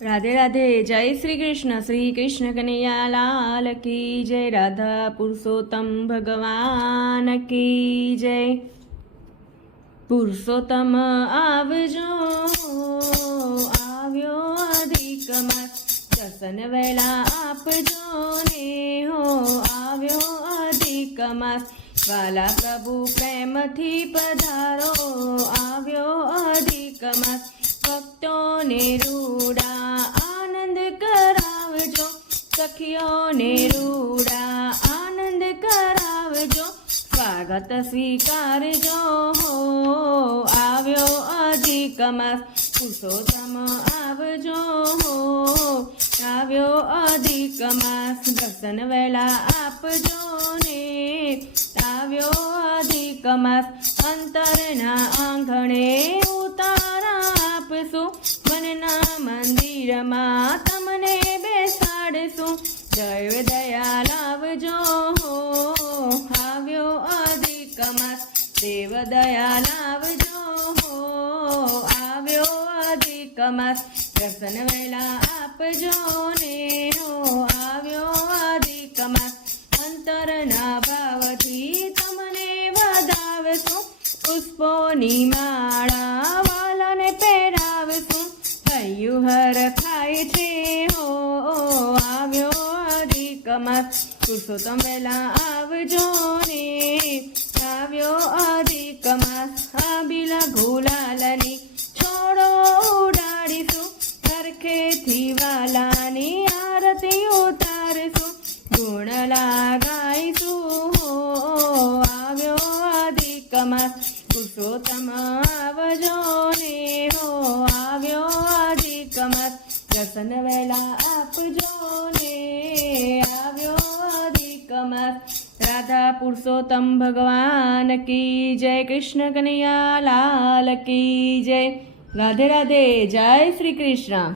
राधे राधे। जय श्री कृष्ण कन्हैया लाल की जय। राधा पुरुषोत्तम भगवान की जय। पुरुषोत्तम आवजो આવ્યો અધિક માસ, દર્શન વહેલા આપજો ને હો આવ્યો અધિક માસ। વાલા પ્રભુ પ્રેમથી પધારો આવ્યો અધિક માસ। ભક્તોને રૂડા આનંદ કરાવજો, સખીઓને રૂડા આનંદ કરાવજો। સ્વાગત સ્વીકારજો હો આવ્યો અધિક માસ। પુરુષોત્તમ આવજો હો આવ્યો અધિક માસ। દર્શન વહેલા આપજો ને આવ્યો અધિક માસ। અંતરના આંગણે ઉતારા આપશું, મનના મંદિરમાં તમને બેસાડશું। દૈવ દયા લાવજો હો આવ્યો અધિક માસ। દેવ દયા લાવજો હો આવ્યો અધિક માસ। દર્શન વહેલા આપજો ને હો આવ્યો અધિક માસ। અંતરના ભાવથી તમને વધાવશું, પુષ્પોની માળા વાલાને પહેરાવશું। હૈયું હરખાય છે હો આવ્યો અધિક માસ। પુરુષોત્તમ વહેલા આવજો ને આવ્યો અધિક માસ। આબિલા ગુલાલની છોડો ઉડાડીશું, સરખેથી વાલાની આરતી ઉતારશું। ગુણ લાગાઈશું હો આવ્યો અધિક માસ। પુરુષોત્તમ આવજો ને હો આવ્યો અધિક માસ। દર્શન વહેલા આપજો ને આવ્યો અધિક માસ। राधा पुरुषोत्तम भगवान की जय। कृष्ण कन्हैया लाल की जय। राधे राधे। जय श्री कृष्ण।